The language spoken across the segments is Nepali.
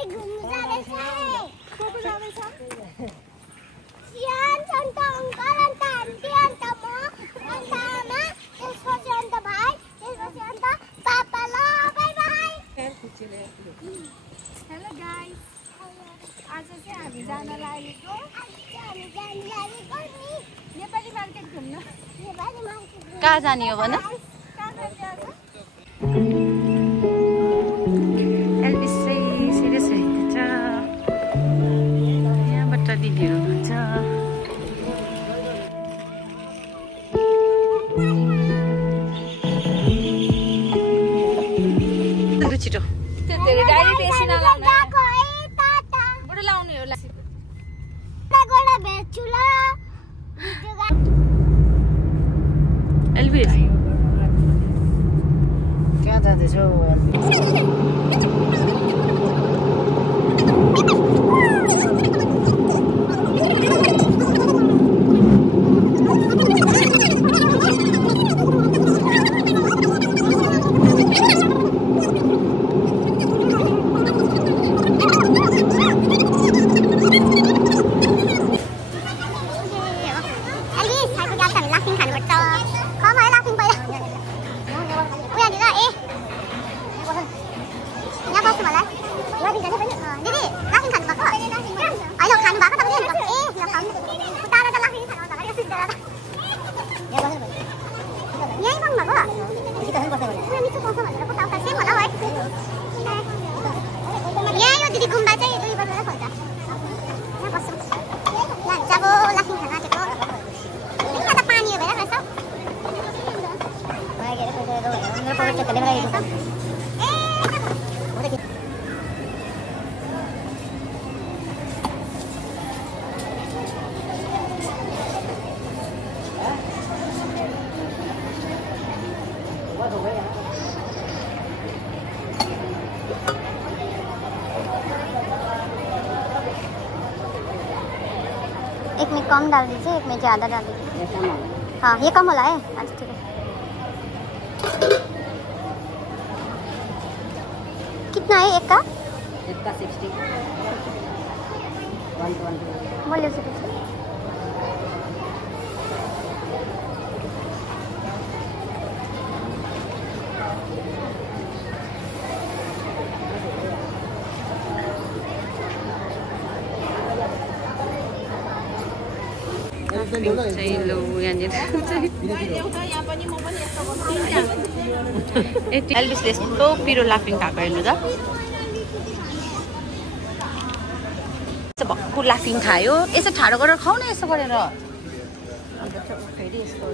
Hello guys. आज चाहिँ हामी जान लागेको नेपाली मार्केट घुम्न। कहाँ जाने हो भन? एल्भिस चाहिँ सिरियस रहेको छ। यहाँबाट दिदीहरू हुन्छ। छिटो गाडी बेसी नलाउनु बरु लाउने हो एल्भिस कहाँ जाँदैछौ? एक में कम डाल दीजिए, एक में ज़्यादा डाल दीजिए। हाँ ये कम होला है। अच्छा ठीक है। कितना है एक का? एक का 60 120 बोलिए से कुछ। लो यहाँनिर एल्भिसले यस्तो पिरो लाफिङ खाएको हेर्नु त। भक्कु लाफिङ खायो। यसो ठाडो गरेर खाऊ न यसो गरेर। फेरि यस्तो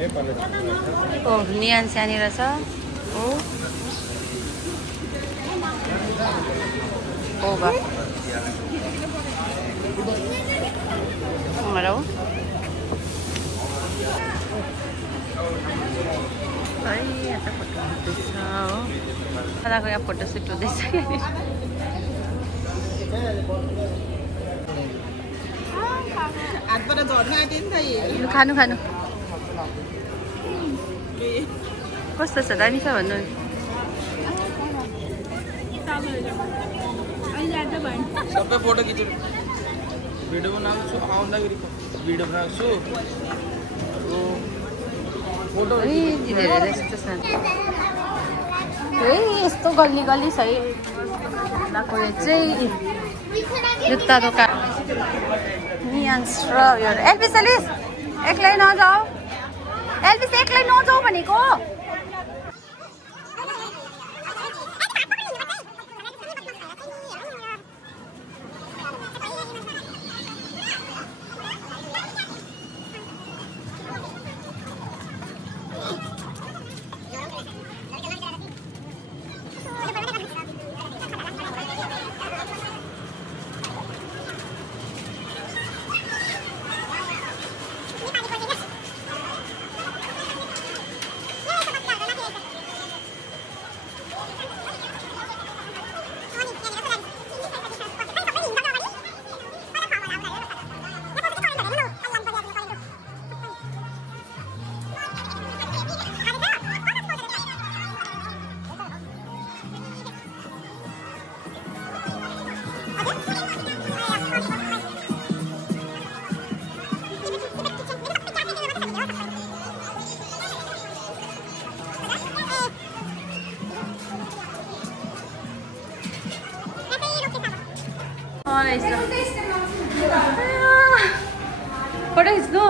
ओ नियान सानीर छ। ओ ओ बा मरो है यहाँ फोटो हुँदैछ हो। दादाको यहाँ फोटो सुट हुँदैछ। खानु खानु कस्तो छ दामी छ भन्नु। सबै फोटो खिच्छु भिडियो बनाउँछु आउँदाखेरि भिडियो बनाउँछु फोटो यस्तो गल्ली गल्ली छ है। चाहिँ जुत्ता दोकान नियन्स र यो एल्भिस एल्भिस एक्लै नजाऊ। एल्भिस एक्लै नजाऊ भनेको। फोटो खिच्नु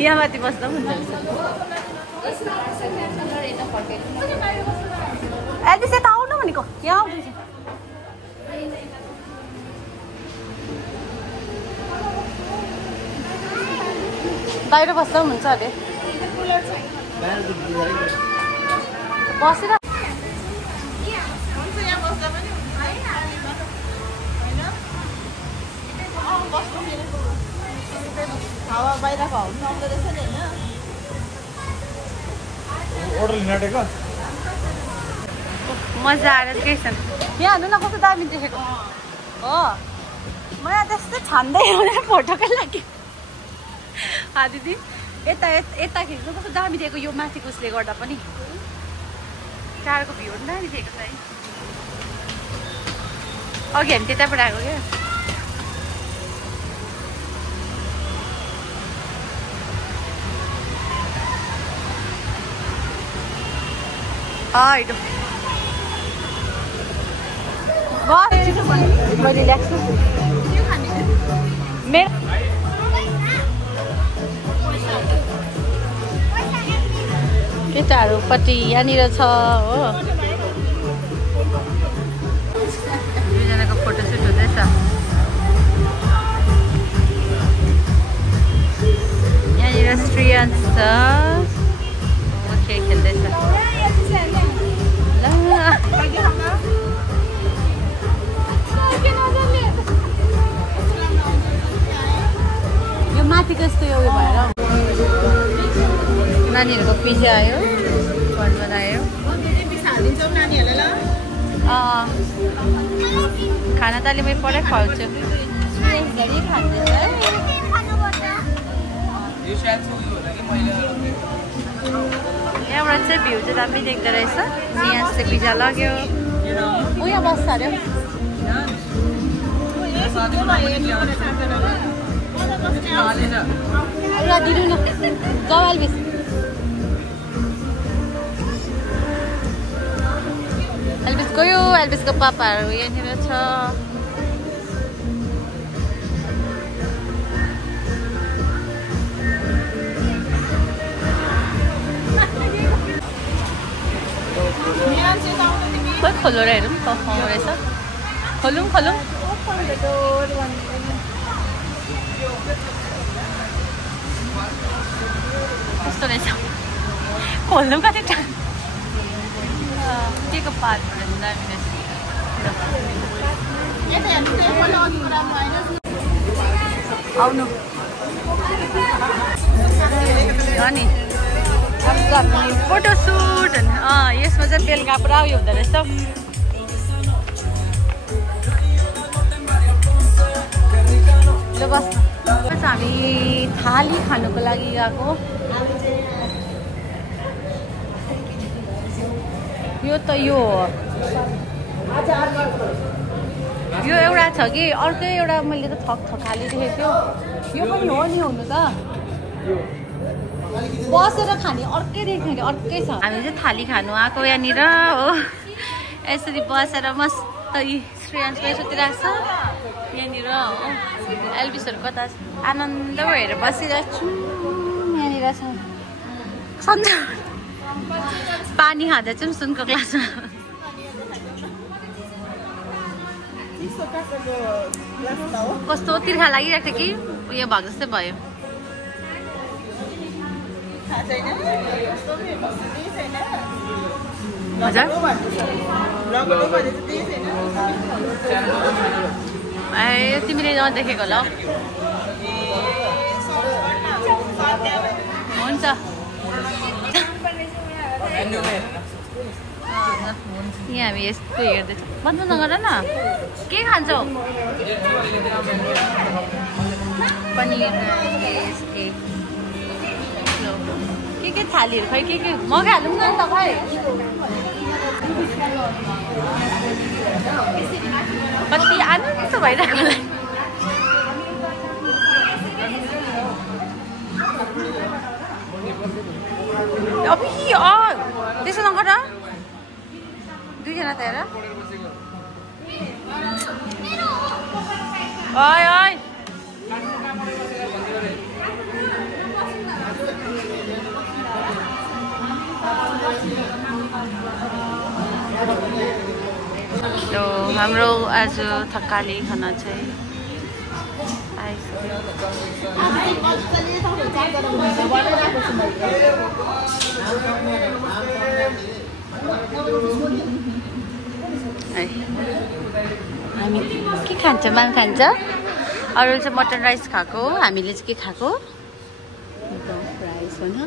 यहाँ माथि बस्दा पनि हुन्छ एल्भिस यता आउनु भनेको यहाँ आउँदैछ बाहिर बस्दा पनि हुन्छ अरे बसेर हावा बाहिरको हावा आउँदो रहेछ नि होइन order लिनाटेको मजा आएर केही छैन यहाँ हेर्नु न कस्तो दामी देखेको हो म यहाँ त्यस्तो छान्दै आउने फोटोकै लागि दिदी यता यता खिच्नु कस्तो दामी दिएको यो माथिको उसले गर्दा पनि टाढोको भ्यू पनि दामी दिएको छ है अघि हामी त्यताबाट आएको क्या होइन मैले ल्याएको छु मेरो केटाहरूपट्टि यहाँनिर छ हो दुईजनाको फोटोसुट हुँदैछ यहाँनिर श्रेयांश छ खेल्दैछ यो माथिको यस्तो यो भएर नानीहरूको पिज्जा आयो फल बनायो खाना त अहिले मैले परै खुवाउँछु यहाँबाट चाहिँ भ्यू चाहिँ दामी देख्दो रहेछ यहाँ चाहिँ पिज्जा लग्यो ऊ यहाँ बस्छ अरे दिनु न जाऊ एल्भिस एल्भिस गयो एल्भिसको पापाहरू यहाँनिर छ खोइ खोलो र हेरौँ कहाँ रहेछ खोलौँ खोलौँ कस्तो रहेछ खोल्नु कति टाइम के को पार्ट दामी आउनु अनि फोटोसुट यसमा चाहिँ बेलुका पुरा उयो हुँदो रहेछ ल बस हामी थाली खानुको लागि गएको यो त यो एउटा छ कि अर्कै एउटा मैले त थक थाली देखेको थियो यो पनि हो नि हुनु त बसेर खाने अर्कै देख्ने कि अर्कै छ हामी चाहिँ थाली खानु आएको यहाँनिर हो यसरी बसेर मस्त श्रेयांश पनि सुतिरहेको छ यहाँनिर हो एल्भिसहरू कता आनन्द भएर बसिरहेको छु यहाँनिर छ सन्चो पानी खाँदा चाहिँ सुनको ग्लासमा कस्तो तिर्खा लागिरहेको थियो कि उयो भएको जस्तै भयो ए तिमीले नदेखेको ल हुन्छ यहाँ हामी यस्तो हेर्दैछ बन्द नगर न के खान्छौ पनिर के थालीहरू खै के मगाइहालौँ न त खै कति आनन्द भइरहेको होला त्यसो नगर दुईजना त हेर ओइ ओइ तो हाम्रो आज थकाली खाना चाहिँ हामी के खान्छ माम खान्छ अरू चाहिँ मटन राइस खाएको हामीले चाहिँ के खाएको राइस होइन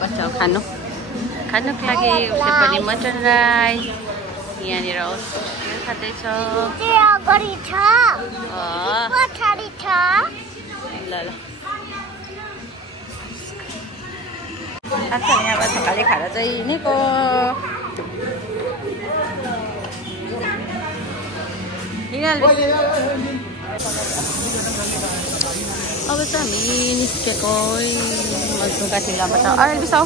बच्चा खानुको लागि उसले पनि मटन राइस यहाँनिर खाँदैछ ल यहाँबाट थकाली खाएर चाहिँ हिँडेको अब चाहिँ हामी निस्केको मजनुका ढिलाबाट अरे बिसाउ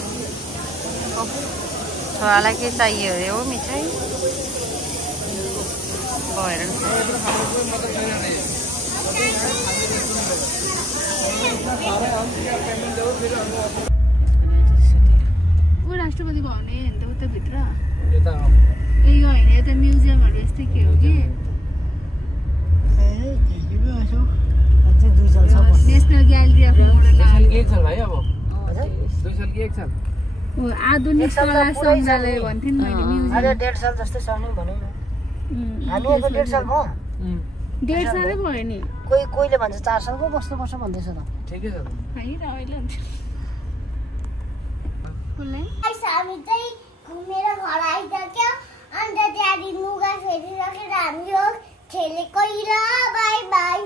छोरालाई के चाहियो अरे हो मिठाई भएर राष्ट्रपति भवन नि त उता भित्र ए होइन यता म्युजियमहरु यस्तै के हो कि national gallery of modern art एक साल भाइ अब 2 साल कि 1 साल आधुनिक कला संग्रहालय भन्थे नि मैले म्युजियम अझ 1.5 साल जस्तै छ नि भने हामी अब 1.5 साल भयो 1.5 सालै भयो नि कोहीले भन्छ 4 साल पो बस्नुपर्छ भन्दैछ त ठिकै छ है र अहिले गाइस हामी चाहिँ घुमेर घर आइसक्यो अन्त त्यहाँदेखि लुगा फेरिराखेर हामी यो खेलेको बाई बाई